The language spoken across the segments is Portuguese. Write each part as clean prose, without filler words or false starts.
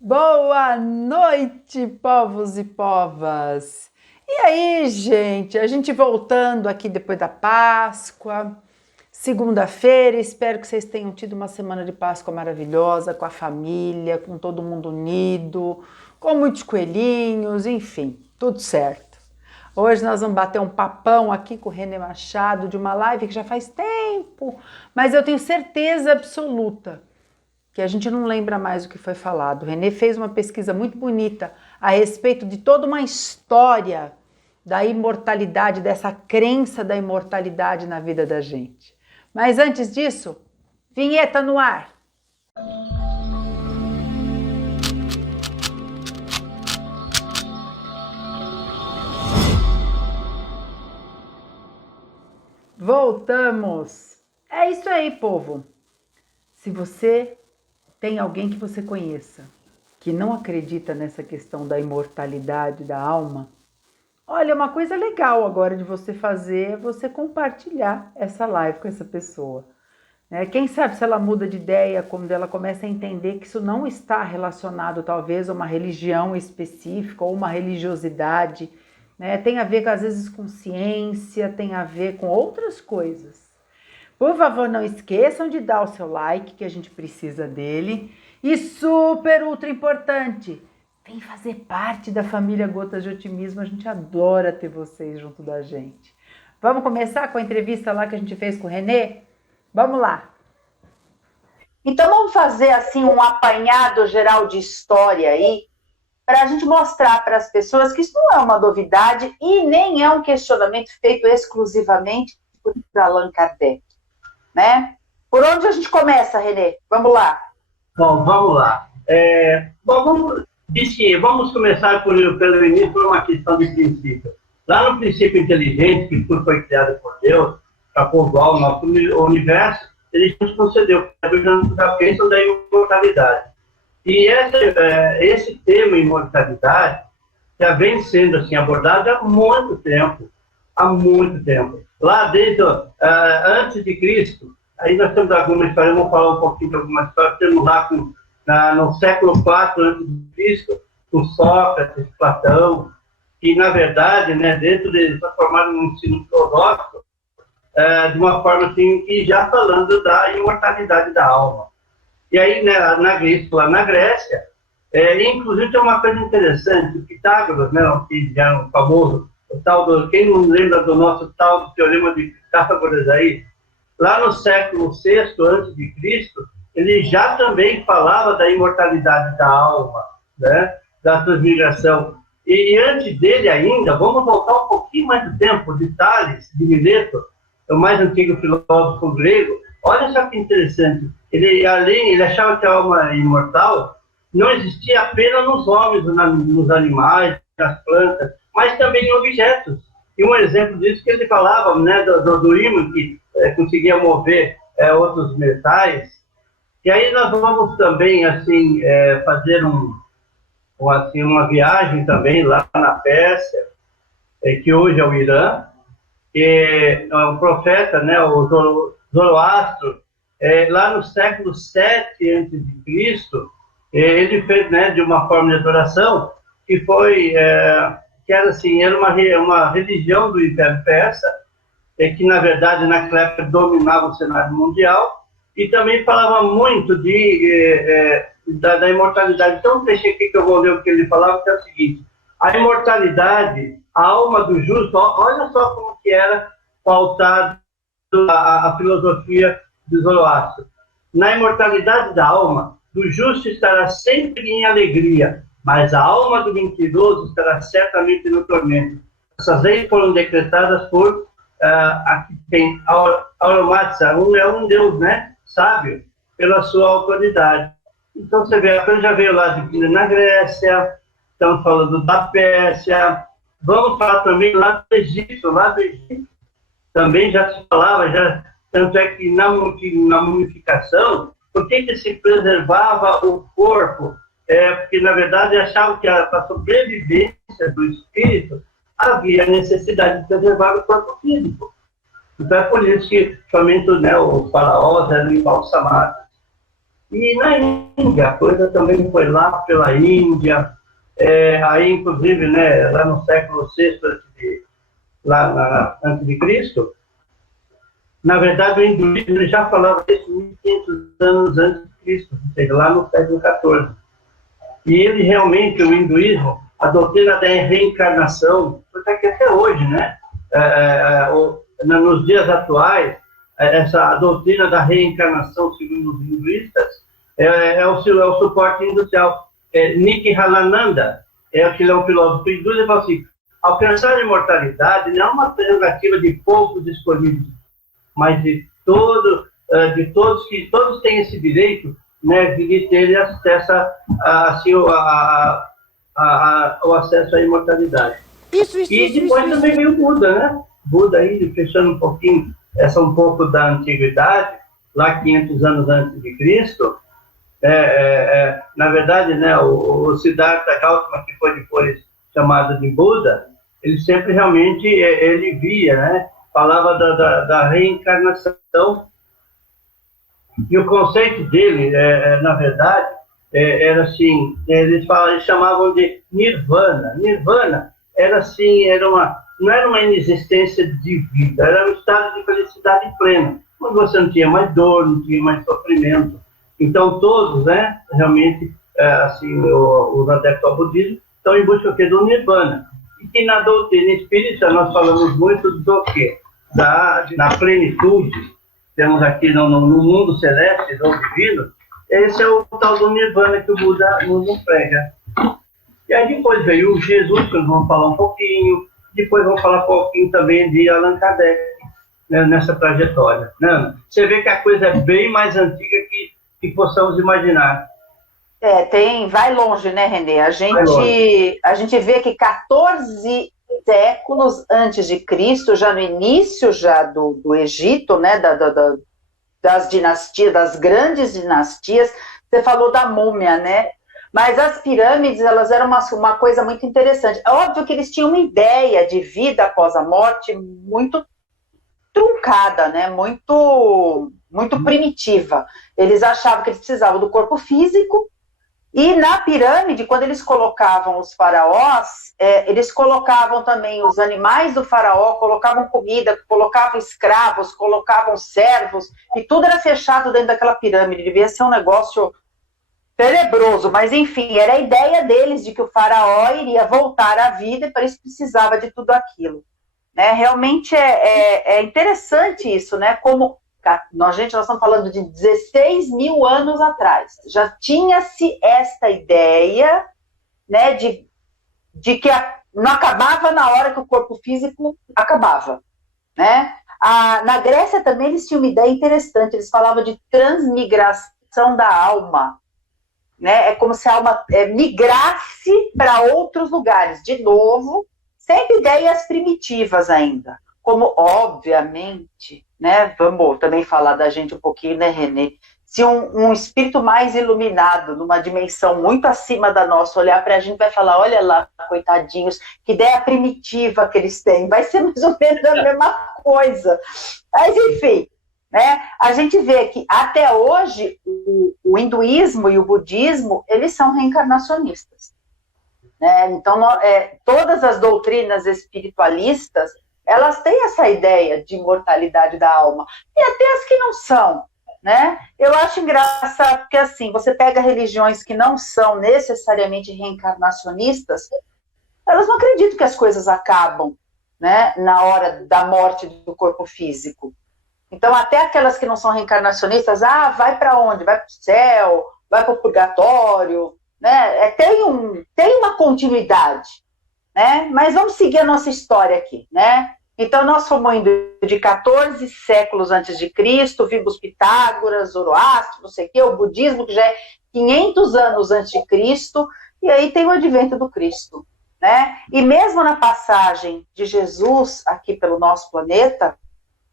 Boa noite, povos e povas! E aí, gente? A gente voltando aqui depois da Páscoa, segunda-feira. Espero que vocês tenham tido uma semana de Páscoa maravilhosa, com a família, com todo mundo unido, com muitos coelhinhos, enfim, tudo certo. Hoje nós vamos bater um papão aqui com o René Machado de uma live que já faz tempo, mas eu tenho certeza absoluta que a gente não lembra mais o que foi falado. O René fez uma pesquisa muito bonita a respeito de toda uma história da imortalidade, dessa crença da imortalidade na vida da gente. Mas antes disso, vinheta no ar. Voltamos. É isso aí, povo. Se você tem alguém que você conheça que não acredita nessa questão da imortalidade da alma, olha, uma coisa legal agora de você fazer é você compartilhar essa live com essa pessoa. Quem sabe se ela muda de ideia, quando ela começa a entender que isso não está relacionado talvez a uma religião específica ou uma religiosidade, né? Tem a ver às vezes com ciência, tem a ver com outras coisas. Por favor, não esqueçam de dar o seu like, que a gente precisa dele. E super ultra importante, vem fazer parte da família Gotas de Otimismo. A gente adora ter vocês junto da gente. Vamos começar com a entrevista lá que a gente fez com o René? Vamos lá. Então vamos fazer assim um apanhado geral de história aí, para a gente mostrar para as pessoas que isso não é uma novidade e nem é um questionamento feito exclusivamente por Allan Kardec, né? Por onde a gente começa, René? Vamos lá. Bom, vamos lá. Vamos começar pelo início, por uma questão de princípio. Lá no princípio inteligente, que tudo foi criado por Deus, para povoar o nosso universo, ele nos concedeu a bênção da imortalidade. E esse tema, imortalidade, já vem sendo assim, abordado há muito tempo. Há muito tempo. Lá desde antes de Cristo, aí nós temos alguma história, vamos falar um pouquinho de alguma história, temos lá no século IV a.C., com Sócrates, Platão, que na verdade, né, dentro deles, transformaram no ensino filosófico, de uma forma assim, que já falando da imortalidade da alma. E aí, né, lá na Grécia, inclusive tem uma coisa interessante, o Pitágoras, né, que já é um famoso, o tal quem não lembra do nosso tal do teorema de Pitágoras aí, lá no século VI a.C., ele já também falava da imortalidade da alma, né, da transmigração. E antes dele ainda, vamos voltar um pouquinho mais do tempo, de Tales, de Mileto, o mais antigo filósofo grego. Olha só que interessante, ele achava que a alma imortal não existia apenas nos homens, nos animais, nas plantas, mas também em objetos. E um exemplo disso que ele falava, né, do ímã que conseguia mover outros metais. E aí nós vamos também assim fazer uma viagem também lá na Pérsia, que hoje é o Irã, que é um profeta, né, o Zoroastro, lá no século VII a.C., ele fez, né, de uma forma de adoração que foi que era assim, era uma religião do Império Persa, que na verdade naquela época dominava o cenário mundial, e também falava muito da imortalidade. Então, um trecho aqui que eu vou ler o que ele falava, que é o seguinte: a imortalidade, a alma do justo, olha só como que era pautado a filosofia de Zoroastro. Na imortalidade da alma, do justo estará sempre em alegria, mas a alma do mentiroso estará certamente no tormento. Essas leis foram decretadas por, aqui tem Auromatsa, é um deus, né, sábio, pela sua autoridade. Então você vê, a coisa já veio lá na Grécia, estamos falando da Pérsia, vamos falar também lá do Egito, também já se falava, tanto é que na mumificação, por que se preservava o corpo? Porque, na verdade, achavam que para a sobrevivência do espírito havia necessidade de preservar o corpo físico. Então é por isso que somente, né, os faraós eram embalsamados. E na Índia, a coisa também foi lá pela Índia, aí inclusive, né, lá no século VI antes de Cristo, na verdade o hinduísmo ele já falava isso 1500 anos antes de Cristo, ou seja, lá no século XIV. E ele realmente, o hinduísmo, a doutrina da reencarnação, está aqui até hoje, né? Nos dias atuais, a doutrina da reencarnação, segundo os hinduístas, é o suporte industrial. Nikhilananda, que é um filósofo hindu, ele fala assim, alcançar a imortalidade não é uma prerrogativa de poucos escolhidos, mas de todos que todos têm esse direito, né, de ter acesso o acesso à imortalidade. E depois também veio o Buda, né? Buda aí, fechando um pouquinho, um pouco da antiguidade, lá 500 anos antes de Cristo, na verdade, né, o Siddhartha Gautama, que foi depois chamado de Buda, ele sempre realmente, ele via, né, falava da reencarnação, e o conceito dele, na verdade, era assim, eles chamavam de Nirvana. Nirvana era assim, não era uma inexistência de vida, era um estado de felicidade plena, onde você não tinha mais dor, não tinha mais sofrimento. Então todos, né, realmente, assim, os adeptos ao budismo estão em busca do Nirvana. E que na doutrina espírita nós falamos muito do quê? Da plenitude. Temos aqui no mundo celeste, ou divino, esse é o tal do Nirvana que o Buda nos prega. E aí depois veio o Jesus, que nós vamos falar um pouquinho, depois vamos falar um pouquinho também de Allan Kardec, né, nessa trajetória. Né? Você vê que a coisa é bem mais antiga que possamos imaginar. Vai longe, né, René? A gente vê que 14 séculos antes de Cristo, já no início do Egito, né, das dinastias, das grandes dinastias, você falou da múmia, né? Mas as pirâmides, elas eram uma coisa muito interessante. É óbvio que eles tinham uma ideia de vida após a morte muito truncada, né? Muito primitiva. Eles achavam que eles precisavam do corpo físico. E na pirâmide, quando eles colocavam os faraós, eles colocavam também os animais do faraó, colocavam comida, colocavam escravos, colocavam servos, e tudo era fechado dentro daquela pirâmide. Devia ser um negócio tenebroso, mas enfim, era a ideia deles de que o faraó iria voltar à vida e para isso precisava de tudo aquilo. Né? Realmente é interessante isso, né? Como... Nós estamos falando de 16 mil anos atrás. Já tinha-se esta ideia, né, de que não acabava na hora que o corpo físico acabava. Né? Na Grécia também eles tinham uma ideia interessante, eles falavam de transmigração da alma. Né? É como se a alma migrasse para outros lugares. De novo, sempre ideias primitivas ainda. Como, obviamente, né, vamos também falar da gente um pouquinho, né, René? Se um espírito mais iluminado, numa dimensão muito acima da nossa, olhar para a gente, vai falar, olha lá, coitadinhos, que ideia primitiva que eles têm. Vai ser mais ou menos a mesma coisa. Mas, enfim, né, a gente vê que, até hoje, o hinduísmo e o budismo, eles são reencarnacionistas. Né? Então, todas as doutrinas espiritualistas, elas têm essa ideia de imortalidade da alma, e até as que não são, né? Eu acho engraçado porque, assim, você pega religiões que não são necessariamente reencarnacionistas, elas não acreditam que as coisas acabam, né, na hora da morte do corpo físico. Então, até aquelas que não são reencarnacionistas, vai para onde? Vai para o céu, vai para o purgatório, né? Tem uma continuidade. Né? Mas vamos seguir a nossa história aqui, né? Então, nós fomos indo de 14 séculos antes de Cristo, vimos Pitágoras, Zoroastro, não sei o quê, o budismo, que já é 500 anos antes de Cristo, e aí tem o advento do Cristo, né? E mesmo na passagem de Jesus aqui pelo nosso planeta,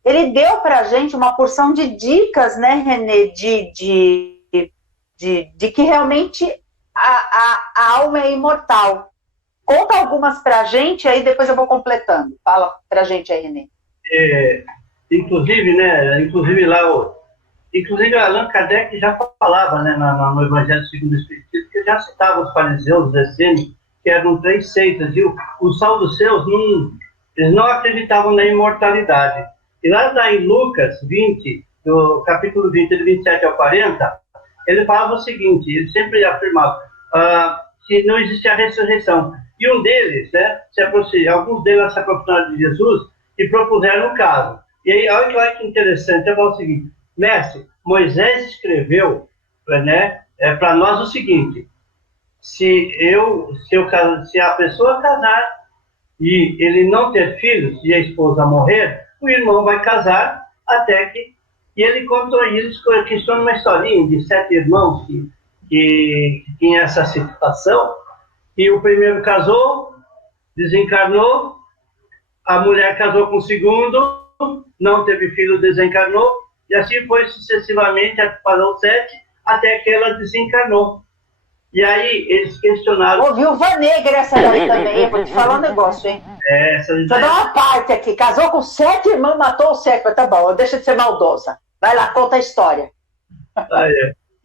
ele deu para a gente uma porção de dicas, né, René, de que realmente a alma é imortal. Conta algumas para a gente, aí depois eu vou completando. Fala para a gente aí, René. Inclusive, né? Inclusive lá Inclusive, Allan Kardec já falava, né, no Evangelho segundo o Espiritismo, que já citava os fariseus, os essênios, que eram 3 seitas, e os saduceus, eles não acreditavam na imortalidade. E lá em Lucas 20, do capítulo 20, de 27 ao 40, ele falava o seguinte, ele sempre afirmava que não existia a ressurreição. E um deles, né, alguns deles se aproximaram de Jesus e propuseram um caso. E aí, olha que interessante, ele falou o seguinte, mestre, Moisés escreveu, né, para nós o seguinte, se a pessoa casar e ele não ter filhos e a esposa morrer, o irmão vai casar até que... E ele contou isso, questionou uma historinha de 7 irmãos que tinha essa situação, e o primeiro casou, desencarnou, a mulher casou com o segundo, não teve filho, desencarnou, e assim foi sucessivamente, para os 7, até que ela desencarnou. E aí eles questionaram... Ô, Viúva Negra essa daí também, vou te falar um negócio, hein? Deixa eu dar uma parte aqui, casou com 7 irmãos, matou o 7, tá bom, deixa de ser maldosa. Vai lá, conta a história.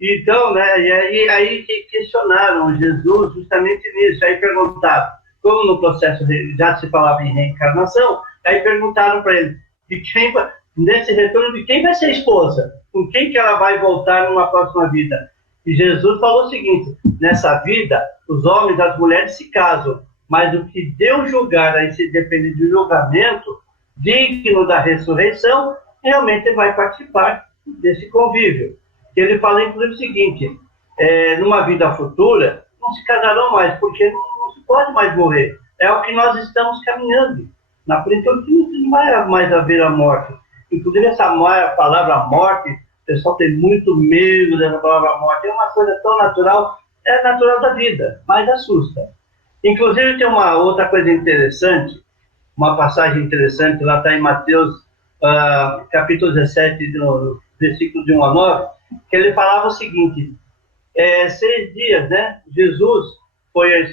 Então, né, e aí questionaram Jesus justamente nisso, aí perguntaram, como no processo já se falava em reencarnação, aí perguntaram para ele, nesse retorno, de quem vai ser a esposa? Com quem que ela vai voltar numa próxima vida? E Jesus falou o seguinte, nessa vida, os homens e as mulheres se casam, mas o que Deus julgar, aí se depende do julgamento digno da ressurreição, realmente vai participar desse convívio. Ele fala, inclusive, o seguinte, numa vida futura, não se casarão mais, porque não se pode mais morrer. É o que nós estamos caminhando. Na frente, não vai mais haver a morte. Inclusive, essa palavra morte, o pessoal tem muito medo dessa palavra morte. É uma coisa tão natural, é natural da vida, mas assusta. Inclusive, tem uma outra coisa interessante, uma passagem interessante, lá está em Mateus, capítulo 17, no versículo de 1 a 9, que ele falava o seguinte, 6 dias, né, Jesus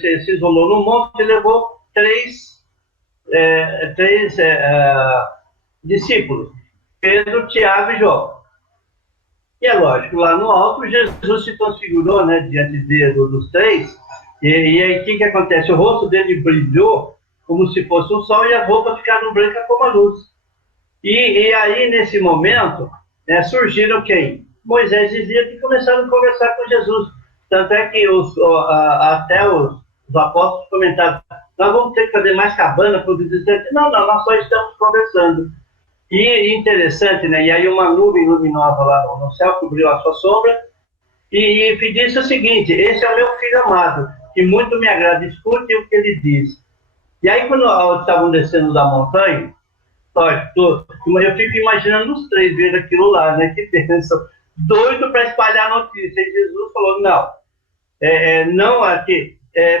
se isolou no monte e levou 3 discípulos, Pedro, Tiago e João. E é lógico, lá no alto, Jesus se transfigurou, né, diante dos 3, e aí o que acontece? O rosto dele brilhou como se fosse um sol e as roupas ficaram brancas como a luz. E aí, nesse momento, surgiram quem? Moisés e Elias, que começaram a conversar com Jesus. Tanto é que até os apóstolos comentaram, nós vamos ter que fazer mais cabana para o visitante. Não, nós só estamos conversando. E interessante, né? E aí uma nuvem luminosa lá no céu cobriu a sua sombra e disse o seguinte, esse é o meu filho amado, que muito me agrada, escute o que ele diz. E aí, quando estavam descendo da montanha, eu fico imaginando os 3 vendo aquilo lá, né? Que pensam, doido para espalhar a notícia. E Jesus falou, não,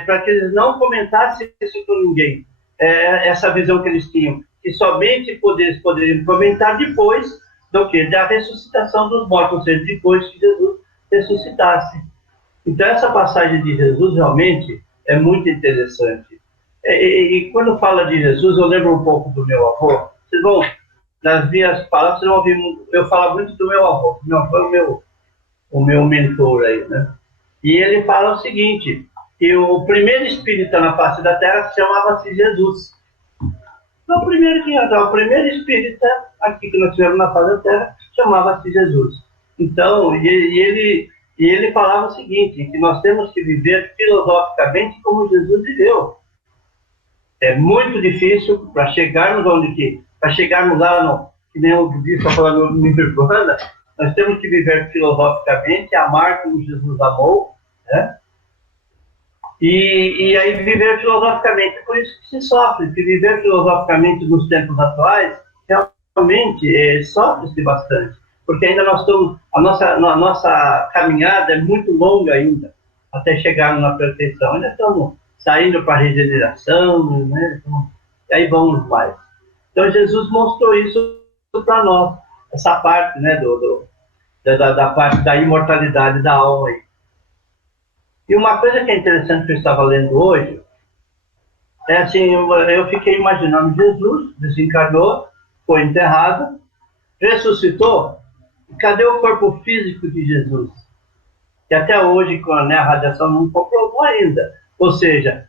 para que eles não comentassem isso com ninguém, essa visão que eles tinham, que somente eles poderiam comentar depois do que? Da ressuscitação dos mortos, ou seja, depois que Jesus ressuscitasse. Então, essa passagem de Jesus realmente é muito interessante. E quando fala de Jesus, eu lembro um pouco do meu avô. Vocês vão, nas minhas palavras, vocês vão ouvir eu falar muito do meu avô. Meu avô é o meu mentor aí, né? E ele fala o seguinte, que o primeiro espírita na face da Terra chamava-se Jesus. Então, o primeiro espírita aqui que nós tivemos na face da Terra chamava-se Jesus. Então, e ele falava o seguinte, que nós temos que viver filosoficamente como Jesus viveu. É muito difícil para chegarmos lá, que nem o budista falando no Nirvana, nós temos que viver filosoficamente, amar como Jesus amou, né? E aí viver filosoficamente, por isso que se sofre, que viver filosoficamente nos tempos atuais, realmente sofre-se bastante, porque ainda nós estamos, a nossa caminhada é muito longa ainda, até chegarmos na perfeição, ainda estamos saindo para a regeneração, né? E aí vamos mais. Então Jesus mostrou isso para nós, essa parte, né, da parte da imortalidade da alma aí. E uma coisa que é interessante que eu estava lendo hoje, é assim, eu fiquei imaginando Jesus desencarnou, foi enterrado, ressuscitou, Cadê o corpo físico de Jesus? Que até hoje, né, a radiação não comprovou ainda. Ou seja,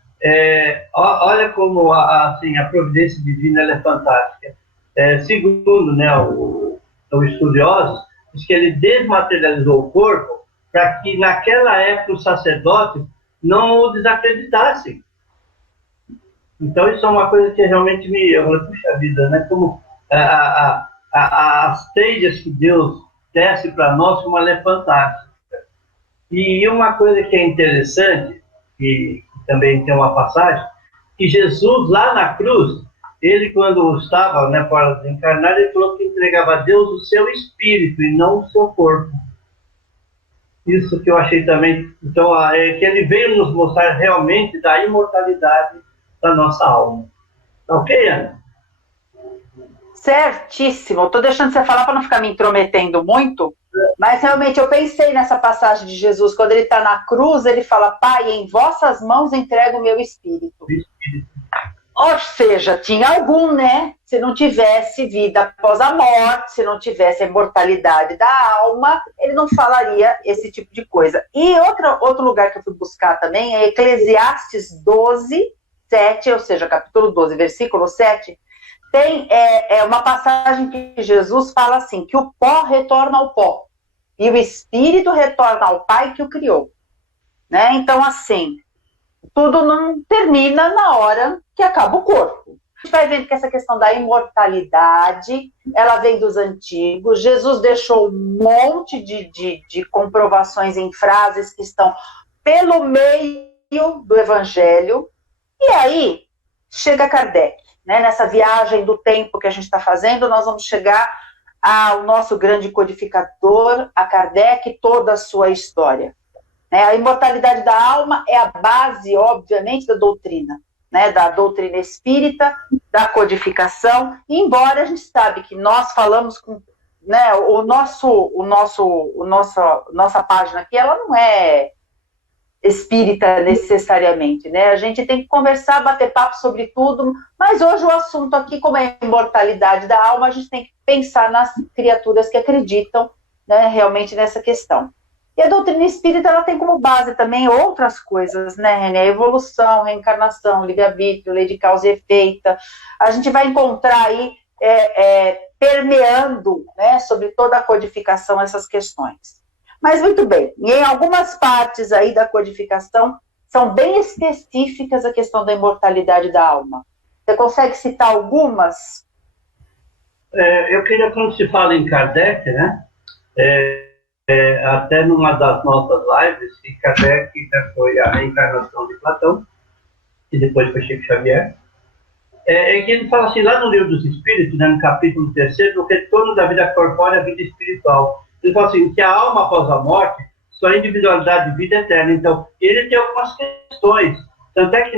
olha como assim, a providência divina ela é fantástica. Segundo, né, os estudiosos, diz que ele desmaterializou o corpo para que naquela época os sacerdotes não o desacreditassem. Então isso é uma coisa que realmente eu falei, puxa vida, né? Como as telhas que Deus desce para nós, como ela é fantástica. E uma coisa que é interessante, que também tem uma passagem, que Jesus lá na cruz, ele quando estava, né, para desencarnar, ele falou que entregava a Deus o seu espírito e não o seu corpo. Isso que eu achei também. Então, que ele veio nos mostrar realmente da imortalidade da nossa alma. Tá ok, Ana? Certíssimo. Estou deixando você falar para não ficar me intrometendo muito, mas realmente eu pensei nessa passagem de Jesus, quando ele está na cruz, ele fala, Pai, em vossas mãos entrego o meu espírito. Ou seja, tinha algum, né? Se não tivesse vida após a morte, se não tivesse a imortalidade da alma, ele não falaria esse tipo de coisa. E outro lugar que eu fui buscar também é Eclesiastes 12, 7, ou seja, capítulo 12, versículo 7, tem uma passagem que Jesus fala assim, que o pó retorna ao pó, e o espírito retorna ao Pai que o criou. Né? Então, assim, tudo não termina na hora que acaba o corpo. A gente vai vendo que essa questão da imortalidade, ela vem dos antigos. Jesus deixou um monte de comprovações em frases que estão pelo meio do Evangelho. E aí, chega Kardec. Né? Nessa viagem do tempo que a gente está fazendo, nós vamos chegar ao nosso grande codificador, a Kardec, toda a sua história. A imortalidade da alma é a base, obviamente, da doutrina, né? Da doutrina espírita, da codificação, embora a gente sabe que nós falamos com, né, nossa página aqui, ela não é espírita necessariamente, né? A gente tem que conversar, bater papo sobre tudo, mas hoje o assunto aqui, como é a imortalidade da alma, a gente tem que pensar nas criaturas que acreditam, né, realmente nessa questão. E a doutrina espírita, ela tem como base também outras coisas, né, René? A evolução, reencarnação, livre-arbítrio, lei de causa e efeito. A gente vai encontrar aí, permeando, né, sobre toda a codificação essas questões. Mas muito bem, e em algumas partes aí da codificação são bem específicas a questão da imortalidade da alma. Você consegue citar algumas? Eu queria, quando se fala em Kardec, né, até numa das nossas lives, que Kardec foi a reencarnação de Platão, e depois foi Chico Xavier, que ele fala assim, lá no Livro dos Espíritos, né, no capítulo 3º, o retorno da vida corpórea à vida espiritual. Ele fala assim, que a alma após a morte, sua individualidade de vida eterna. Então, ele tem algumas questões. Tanto é que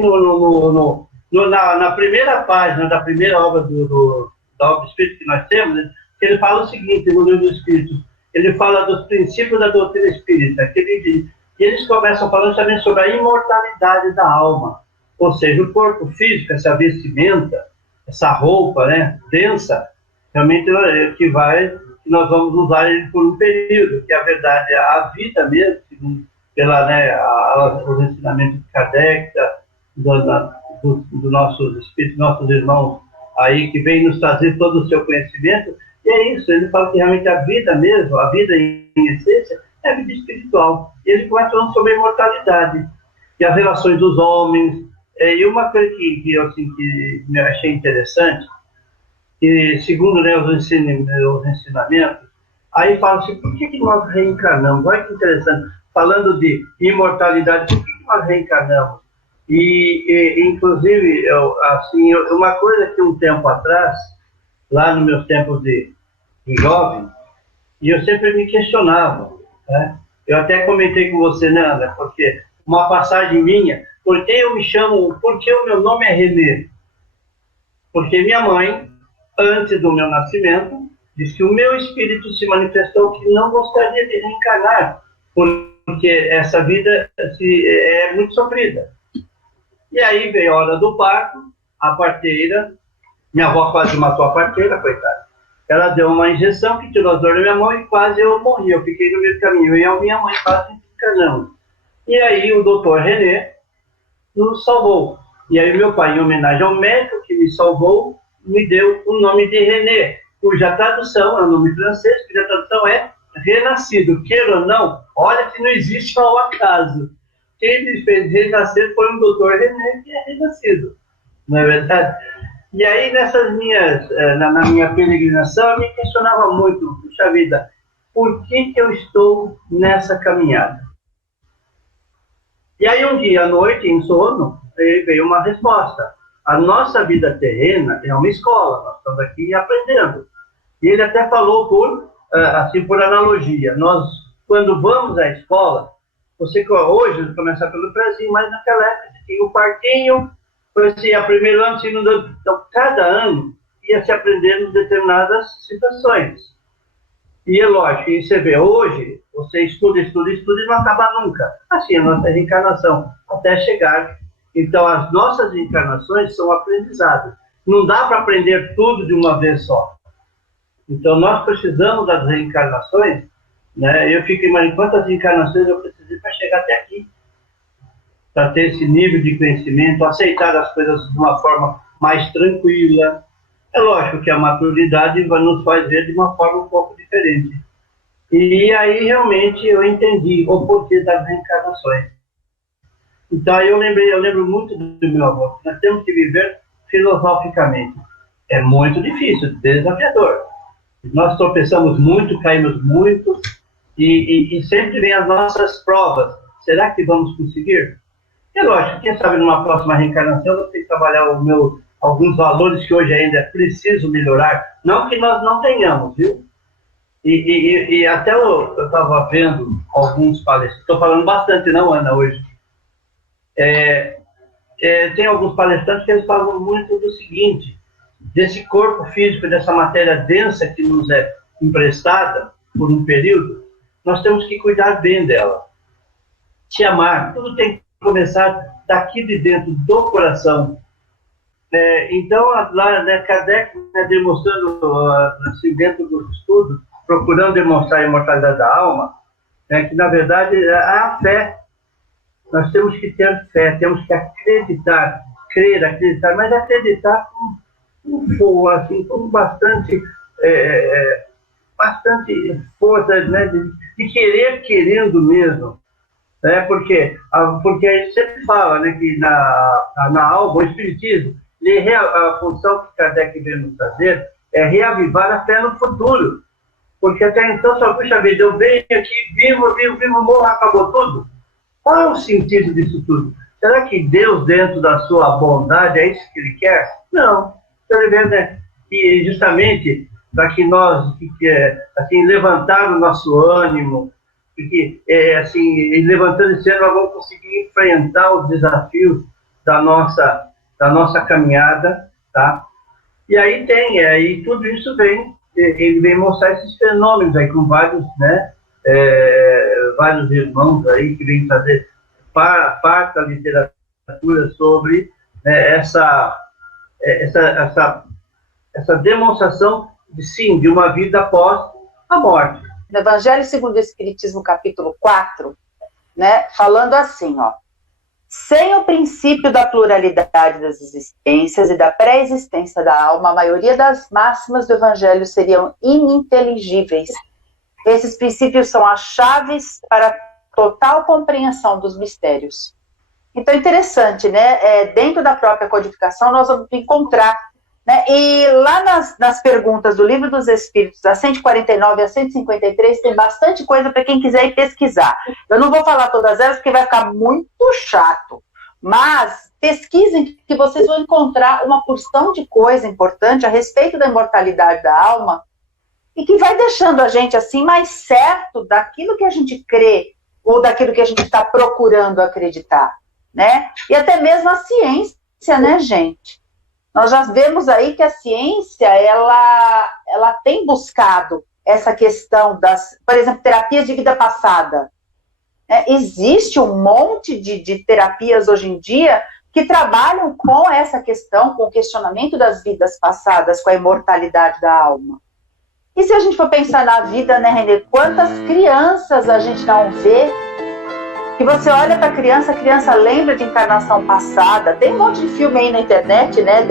na primeira página da primeira obra da obra do Espírito que nós temos, ele fala o seguinte, no Livro dos Espíritos, ele fala dos princípios da doutrina espírita, e eles começam falando também sobre a imortalidade da alma. Ou seja, o corpo físico, essa vestimenta, essa roupa, né, densa, realmente que nós vamos usar ele por um período, que a verdade é a vida mesmo, segundo os ensinamentos de Kardec, dos nossos espíritos, nossos irmãos aí, que vêm nos trazer todo o seu conhecimento, e é isso, ele fala que realmente a vida mesmo, a vida em essência, é a vida espiritual. E ele começa falando sobre a imortalidade, e as relações dos homens, e uma coisa que eu achei interessante, que segundo, né, os ensinamentos, aí fala assim, por que nós reencarnamos? Olha que interessante, falando de imortalidade, por que nós reencarnamos? Inclusive, uma coisa que um tempo atrás, lá nos meus tempos de jovem, e eu sempre me questionava, né? Eu até comentei com você, né, Ana, porque uma passagem minha, por que o meu nome é René? Porque minha mãe, antes do meu nascimento, disse que o meu espírito se manifestou que não gostaria de reencarnar, porque essa vida é muito sofrida. E aí veio a hora do parto, a parteira, minha avó quase matou a parteira, coitada. ela deu uma injeção que tirou a dor da minha mão e quase eu morri. Eu fiquei no meio do caminho. Eu e a minha mãe quase encanamos. E aí o doutor René nos salvou. E aí meu pai, em homenagem ao médico que me salvou, me deu o nome de René, cuja tradução é um nome francês, cuja tradução é renascido. Queira ou não, olha que não existe ao acaso. Quem me fez renascer foi um doutor René, que é renascido. Não é verdade? E aí, na minha peregrinação, eu me questionava muito, puxa vida, por que eu estou nessa caminhada? E aí, um dia à noite, em sono, veio uma resposta. A nossa vida terrena é uma escola, nós estamos aqui aprendendo. E ele até falou por analogia. Nós, quando vamos à escola, hoje, começar pelo Brasil, mas naquela época tinha o parquinho, você ia primeiro ano, segundo ano. Então, cada ano ia se aprendendo determinadas situações. E é lógico, e você vê, hoje, você estuda e não acaba nunca. Assim, a nossa reencarnação, até chegar. Então, as nossas reencarnações são aprendizados. Não dá para aprender tudo de uma vez só. Então, nós precisamos das reencarnações, né? Eu fico imaginando quantas reencarnações eu precisei para chegar até aqui. Para ter esse nível de conhecimento, aceitar as coisas de uma forma mais tranquila. É lógico que a maturidade nos faz ver de uma forma um pouco diferente. E aí, realmente, eu entendi o porquê das reencarnações. Então, eu lembro muito do meu avô. Nós temos que viver filosoficamente. É muito difícil, desafiador. Nós tropeçamos muito, caímos muito, e sempre vem as nossas provas. Será que vamos conseguir? É lógico, quem sabe numa próxima reencarnação eu vou ter que trabalhar alguns valores que hoje ainda é preciso melhorar. Não que nós não tenhamos, viu? E até eu estava vendo alguns palestrantes, estou falando bastante, não, Ana, hoje. Tem alguns palestrantes que eles falam muito do seguinte, desse corpo físico, dessa matéria densa que nos é emprestada por um período, nós temos que cuidar bem dela. Se amar, tudo tem que começar daqui de dentro do coração. Então, lá, né, Kardec, né, demonstrando, assim, dentro do estudo, procurando demonstrar a imortalidade da alma, que na verdade a fé, nós temos que ter fé, temos que acreditar, acreditar, mas acreditar com bastante força, né, de querendo mesmo. Porque a gente sempre fala, né, que na alma, o Espiritismo, a função que Kardec veio nos fazer é reavivar a fé no futuro. Porque até então, só, puxa vida, eu venho aqui, vivo, morro, acabou tudo. Qual é o sentido disso tudo? Será que Deus, dentro da sua bondade, é isso que Ele quer? Não. Então, ele vê, né, que justamente para que nós, assim, levantar o nosso ânimo, porque, assim, levantando esse ano, nós vamos conseguir enfrentar os desafios da nossa caminhada, tá? E aí tudo isso ele vem mostrar esses fenômenos aí, com vários, né, vários irmãos aí que vêm fazer parte da literatura sobre, né, essa demonstração de uma vida após a morte. No Evangelho segundo o Espiritismo, capítulo 4, né, falando assim, ó, sem o princípio da pluralidade das existências e da pré-existência da alma, a maioria das máximas do Evangelho seriam ininteligíveis. Esses princípios são as chaves para a total compreensão dos mistérios. Então, é interessante, né? Dentro da própria codificação, nós vamos encontrar, né? E lá nas perguntas do Livro dos Espíritos, a 149 e a 153, tem bastante coisa para quem quiser ir pesquisar. Eu não vou falar todas elas, porque vai ficar muito chato. Mas pesquisem, que vocês vão encontrar uma porção de coisa importante a respeito da imortalidade da alma, e que vai deixando a gente assim mais certo daquilo que a gente crê, ou daquilo que a gente está procurando acreditar, né? E até mesmo a ciência, né, gente? Nós já vemos aí que a ciência, ela tem buscado essa questão das, por exemplo, terapias de vida passada. Existe um monte de terapias hoje em dia que trabalham com essa questão, com o questionamento das vidas passadas, com a imortalidade da alma. E se a gente for pensar na vida, né, Renê? Quantas crianças a gente não vê? Que você olha para a criança lembra de encarnação passada. Tem um monte de filme aí na internet, né?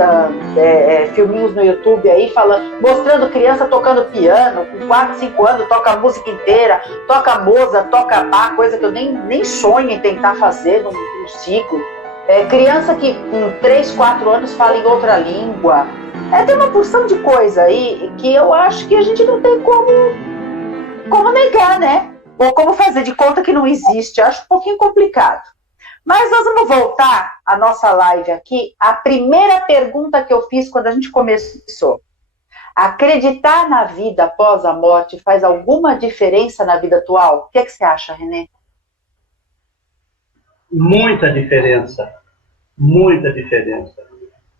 Filminhos no YouTube aí, mostrando criança tocando piano, com 4, 5 anos, toca a música inteira, toca Mozart, toca Bach, coisa que eu nem sonho em tentar fazer no ciclo. Criança que com 3, 4 anos fala em outra língua. Tem uma porção de coisa aí que eu acho que a gente não tem como negar, né? Ou como fazer de conta que não existe. Acho um pouquinho complicado. Mas nós vamos voltar à nossa live aqui. A primeira pergunta que eu fiz quando a gente começou. Acreditar na vida após a morte faz alguma diferença na vida atual? O que você acha, Renê? Muita diferença. Muita diferença.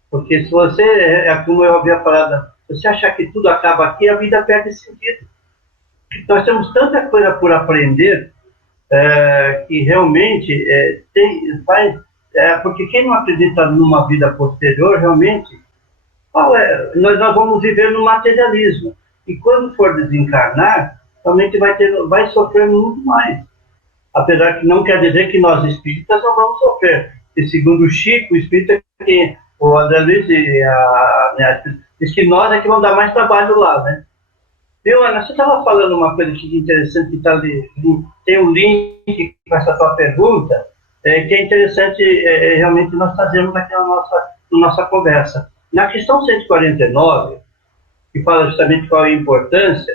Porque se você, como eu havia falado, você achar que tudo acaba aqui, a vida perde sentido. Nós temos tanta coisa por aprender que realmente porque quem não acredita numa vida posterior, realmente, nós vamos viver no materialismo. E quando for desencarnar, realmente vai sofrer muito mais. Apesar que não quer dizer que nós espíritas não vamos sofrer. E segundo o Chico, o espírita que o André Luiz diz que nós é que vamos dar mais trabalho lá, né? Viu, Ana, você estava falando uma coisa aqui interessante, que tá ali, tem um link com essa tua pergunta, que é interessante realmente nós fazermos aqui na nossa conversa. Na questão 149, que fala justamente qual é a importância,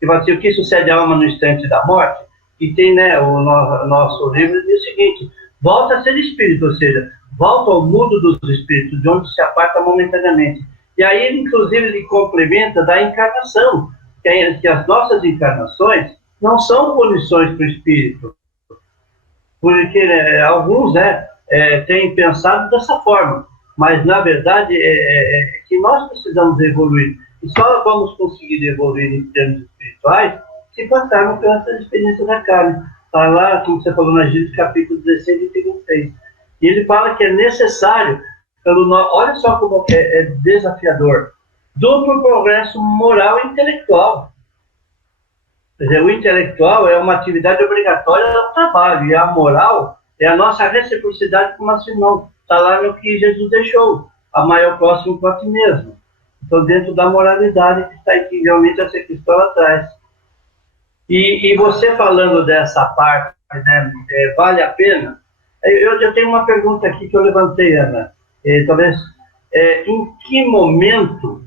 que fala assim, o que sucede à alma no instante da morte, e tem, né, o nosso livro diz o seguinte: volta a ser espírito, ou seja, volta ao mundo dos espíritos, de onde se aparta momentaneamente. E aí, ele, inclusive, ele complementa da encarnação, que as nossas encarnações não são punições para o espírito. Porque alguns têm pensado dessa forma, mas, na verdade, que nós precisamos evoluir. E só vamos conseguir evoluir em termos espirituais se passarmos pelas experiências da carne. Está lá, como você falou, na Gênesis, capítulo 16 e 36. E ele fala que é necessário, olha só como é desafiador, duplo progresso moral e intelectual. Quer dizer, o intelectual é uma atividade obrigatória do trabalho, e a moral é a nossa reciprocidade com o nosso irmão. Está lá no que Jesus deixou, amar ao próximo quanto a ti mesmo. Então, dentro da moralidade que está aqui, realmente, essa questão atrás. E você falando dessa parte, né, vale a pena? Eu tenho uma pergunta aqui que eu levantei, Ana. Talvez, em que momento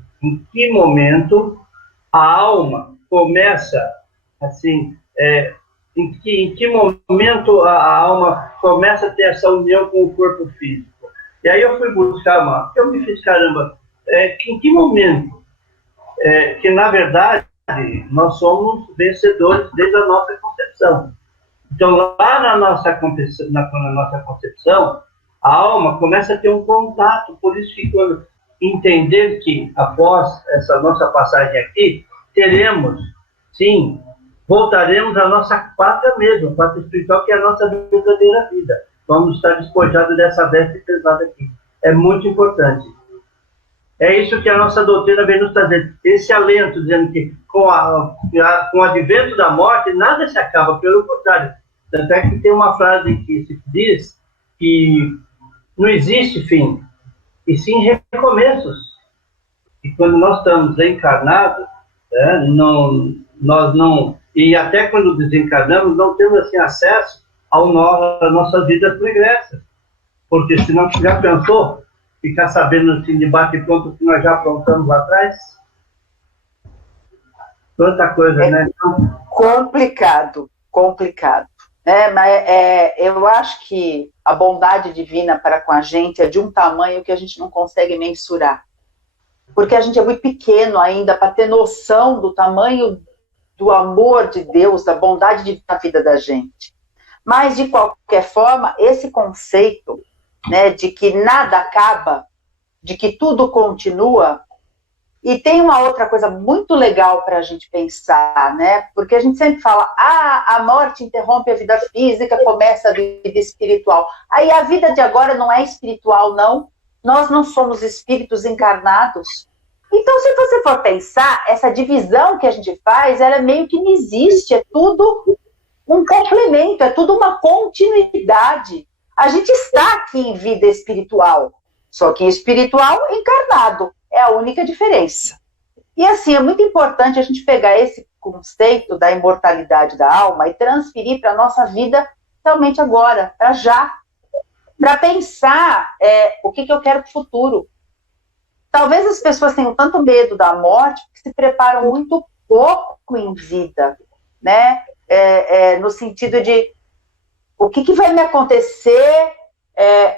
a alma começa, assim, em que momento a alma começa a ter essa união com o corpo físico? E aí eu fui buscar eu me fiz, caramba, em que momento que, na verdade, nós somos vencedores desde a nossa concepção. Então, lá na nossa concepção, a alma começa a ter um contato. Por isso que, quando entender que, após essa nossa passagem aqui, voltaremos à nossa pátria mesmo, pátria espiritual, que é a nossa verdadeira vida. Vamos estar despojados dessa veste pesada aqui. É muito importante. É isso que a nossa doutrina vem nos trazer. Esse alento, dizendo que com o advento da morte, nada se acaba, pelo contrário. Tanto é que tem uma frase que se diz que não existe fim, e sim recomeços. E quando nós estamos encarnados, nós não... E até quando desencarnamos, não temos assim, acesso às nossas vidas pregressas. Porque senão, já pensou ficar sabendo assim, de bate-pronto que nós já aprontamos lá atrás? Tanta coisa, né? Complicado. Mas eu acho que a bondade divina para com a gente é de um tamanho que a gente não consegue mensurar. Porque a gente é muito pequeno ainda para ter noção do tamanho do amor de Deus, da bondade na vida da gente. Mas, de qualquer forma, esse conceito, né, de que nada acaba, de que tudo continua. E tem uma outra coisa muito legal para a gente pensar, né? Porque a gente sempre fala, a morte interrompe a vida física, começa a vida espiritual. Aí a vida de agora não é espiritual, não. Nós não somos espíritos encarnados. E Então, se você for pensar, essa divisão que a gente faz, ela meio que não existe, é tudo um complemento, é tudo uma continuidade. A gente está aqui em vida espiritual, só que espiritual encarnado, é a única diferença. E assim, é muito importante a gente pegar esse conceito da imortalidade da alma e transferir para a nossa vida realmente agora, para já. Para pensar o que eu quero para o futuro. Talvez as pessoas tenham tanto medo da morte que se preparam muito pouco em vida, né? No sentido de o que vai me acontecer.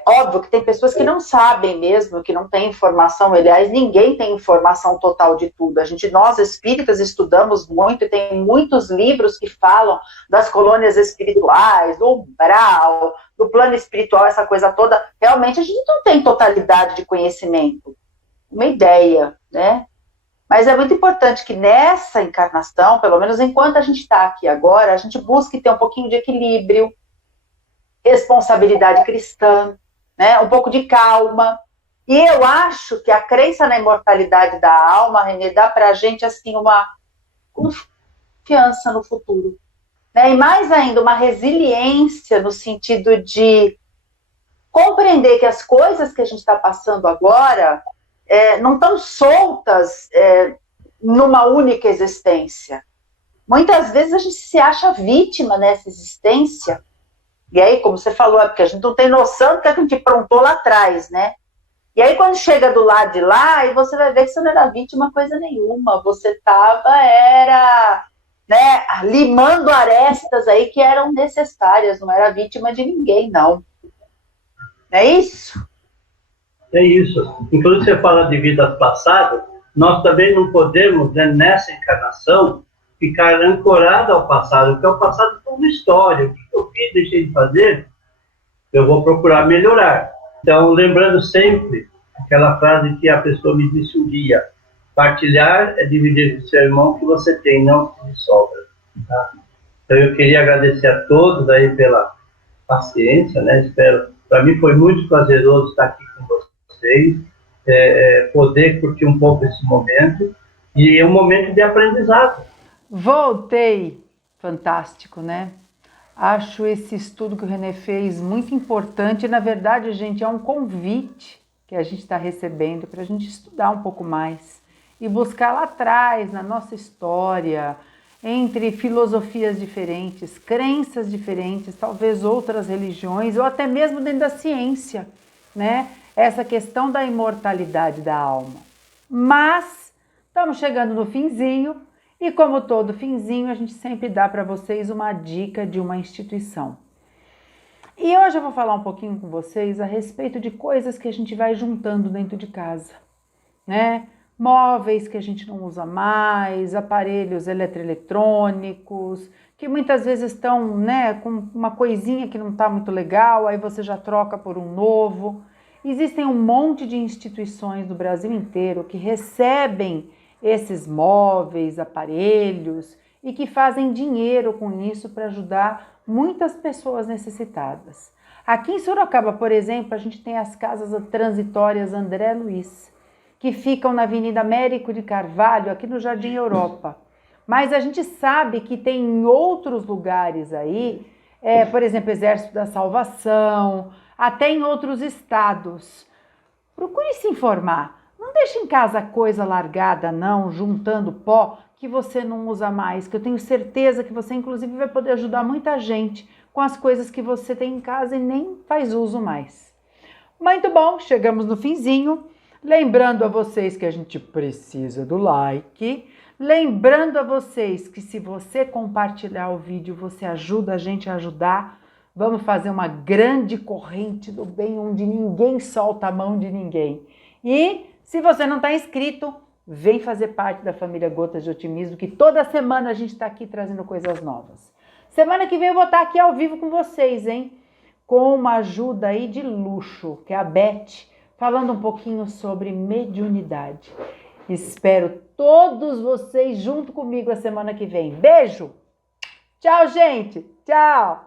Óbvio que tem pessoas que não sabem mesmo, que não têm informação. Aliás, ninguém tem informação total de tudo. Nós espíritas estudamos muito e tem muitos livros que falam das colônias espirituais, do umbral, do plano espiritual, essa coisa toda. Realmente a gente não tem totalidade de conhecimento, uma ideia, né? Mas é muito importante que nessa encarnação, pelo menos enquanto a gente está aqui agora, a gente busque ter um pouquinho de equilíbrio, responsabilidade cristã, né? Um pouco de calma. E eu acho que a crença na imortalidade da alma, Renê, dá pra gente assim uma confiança no futuro, né? E mais ainda, uma resiliência no sentido de compreender que as coisas que a gente está passando agora não estão soltas numa única existência. Muitas vezes a gente se acha vítima nessa existência. E aí, como você falou, porque a gente não tem noção do que a gente aprontou lá atrás, né? E aí, quando chega do lado de lá, aí você vai ver que você não era vítima coisa nenhuma. Você estava, né, limando arestas aí que eram necessárias. Não era vítima de ninguém, não. Não é isso? É isso. Inclusive, você fala de vidas passadas, nós também não podemos, né, nessa encarnação, ficar ancorado ao passado, porque o passado foi uma história. O que eu fiz, deixei de fazer, eu vou procurar melhorar. Então, lembrando sempre aquela frase que a pessoa me disse um dia: partilhar é dividir o seu irmão que você tem, não que lhe sobra. Tá? Então, eu queria agradecer a todos aí pela paciência, né? Espero. Para mim foi muito prazeroso estar aqui com vocês, poder curtir um pouco esse momento, e é um momento de aprendizado. Voltei! Fantástico, né? Acho esse estudo que o René fez muito importante. Na verdade, gente, é um convite que a gente está recebendo para a gente estudar um pouco mais e buscar lá atrás, na nossa história, entre filosofias diferentes, crenças diferentes, talvez outras religiões, ou até mesmo dentro da ciência, né? Essa questão da imortalidade da alma. Mas estamos chegando no finzinho. E como todo finzinho, a gente sempre dá para vocês uma dica de uma instituição. E hoje eu vou falar um pouquinho com vocês a respeito de coisas que a gente vai juntando dentro de casa, né? Móveis que a gente não usa mais, aparelhos eletroeletrônicos, que muitas vezes estão, né, com uma coisinha que não está muito legal, aí você já troca por um novo. Existem um monte de instituições do Brasil inteiro que recebem esses móveis, aparelhos e que fazem dinheiro com isso para ajudar muitas pessoas necessitadas. Aqui em Sorocaba, por exemplo, a gente tem as casas transitórias André Luiz, que ficam na Avenida Américo de Carvalho, aqui no Jardim Europa. Mas a gente sabe que tem em outros lugares aí, por exemplo, Exército da Salvação, até em outros estados. Procure se informar. Não deixe em casa coisa largada, não, juntando pó que você não usa mais, que eu tenho certeza que você, inclusive, vai poder ajudar muita gente com as coisas que você tem em casa e nem faz uso mais. Muito bom, chegamos no finzinho. Lembrando a vocês que a gente precisa do like. Lembrando a vocês que se você compartilhar o vídeo, você ajuda a gente a ajudar. Vamos fazer uma grande corrente do bem, onde ninguém solta a mão de ninguém. E se você não está inscrito, vem fazer parte da família Gotas de Otimismo, que toda semana a gente está aqui trazendo coisas novas. Semana que vem eu vou estar aqui ao vivo com vocês, hein? Com uma ajuda aí de luxo, que é a Beth, falando um pouquinho sobre mediunidade. Espero todos vocês junto comigo a semana que vem. Beijo! Tchau, gente! Tchau!